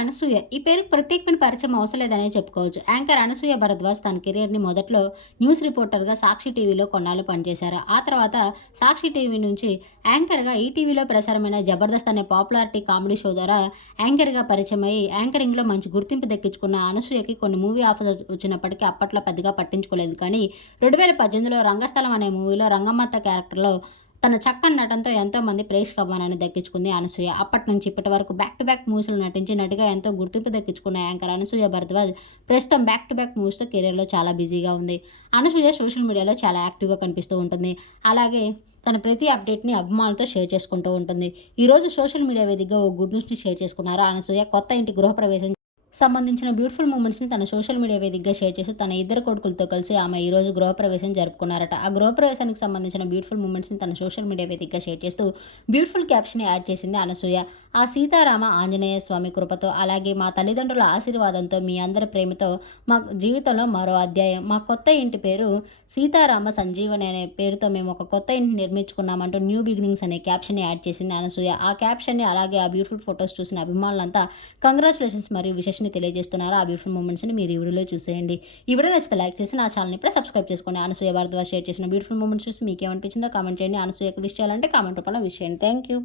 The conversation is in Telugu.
అనసూయ. ఈ పేరుకు ప్రత్యేకమైన పరిచయం అవసరం లేదనే చెప్పుకోవచ్చు. యాంకర్ అనసూయ భరద్వాజ్ తన కెరీర్ని మొదట్లో న్యూస్ రిపోర్టర్గా సాక్షి టీవీలో కొన్నాళ్ళు పనిచేశారు. ఆ తర్వాత సాక్షి టీవీ నుంచి యాంకర్గా ఈటీవీలో ప్రసారమైన జబర్దస్త్ అనే పాపులారిటీ కామెడీ షో ద్వారా యాంకర్గా పరిచయం అయ్యి యాంకరింగ్లో మంచి గుర్తింపు దక్కించుకున్న అనసూయకి కొన్ని మూవీ ఆఫర్స్ వచ్చినప్పటికీ అప్పట్లో పెద్దగా పట్టించుకోలేదు. కానీ రెండు వేల పద్దెనిమిదిలో రంగస్థలం అనే మూవీలో రంగమ్మత్త క్యారెక్టర్లో తన చక్కని నటనతో ఎంతోమంది ప్రేక్షక అభిమానాన్ని దక్కించుకుంది అనసూయ. అప్పటి నుంచి ఇప్పటి వరకు బ్యాక్ టు బ్యాక్ మూవీస్లో నటించి నటిగా ఎంతో గుర్తింపు దక్కించుకున్న యాంకర్ అనసూయ భరద్వాజ్ ప్రస్తుతం బ్యాక్ టు బ్యాక్ మూవీస్తో కెరీర్లో చాలా బిజీగా ఉంది. అనసూయ సోషల్ మీడియాలో చాలా యాక్టివ్గా కనిపిస్తూ ఉంటుంది. అలాగే తన ప్రతి అప్డేట్ని అభిమానులతో షేర్ చేసుకుంటూ ఉంటుంది. ఈరోజు సోషల్ మీడియా వేదికగా ఓ గుడ్ న్యూస్ని షేర్ చేసుకున్నారు అనసూయ. కొత్త ఇంటి గృహప్రవేశం సంబంధించిన బ్యూటిఫుల్ మూమెంట్స్ని తన సోషల్ మీడియా వేదికగా షేర్ చేస్తూ తన ఇద్దరు కొడుకులతో కలిసి ఆమె ఈ రోజు గృహప్రవేశం జరుపుకున్నారట. ఆ గృహప్రవేశానికి సంబంధించిన బ్యూటిఫుల్ మూమెంట్స్ని తన సోషల్ మీడియా వేదికగా షేర్ చేస్తూ బ్యూటిఫుల్ క్యాప్షన్ యాడ్ చేసింది అనసూయ. ఆ సీతారామ ఆంజనేయ స్వామి కృపతో అలాగే మా తల్లిదండ్రుల ఆశీర్వాదంతో మీ అందరి ప్రేమతో మా జీవితంలో మరో అధ్యాయం. మా కొత్త ఇంటి పేరు సీతారామ సంజీవని అనే పేరుతో మేము ఒక కొత్త ఇంటిని నిర్మించుకున్నామంటూ న్యూ బిగినింగ్స్ అనే క్యాప్షన్ యాడ్ చేసింది అనసూయ. ఆ క్యాప్షన్ని అలాగే ఆ బ్యూటిఫుల్ ఫొటోస్ చూసిన అభిమానులంతా కంగ్రాచులేషన్స్ మరియు విశేషని తెలియజేస్తున్నారు. ఆ బ్యూటిఫుల్ మూమెంట్స్ని మీరు ఈ వీడియోలో చూసేయండి. ఈ వీడియో నచ్చితే లైక్ చేసి నా ఛానల్ని ఇప్పుడే సబ్స్క్రైబ్ చేసుకోండి అనసూయ భారద్వాజ్ షేర్ చేసిన బ్యూటిఫుల్ మూమెంట్స్ చూసి మీకు ఏమనిపించిందో కామెంట్ చేయండి. అనసూయకు విషయాలంటే కామెంట్ రూపంలో విషయండి థ్యాంక్ యూ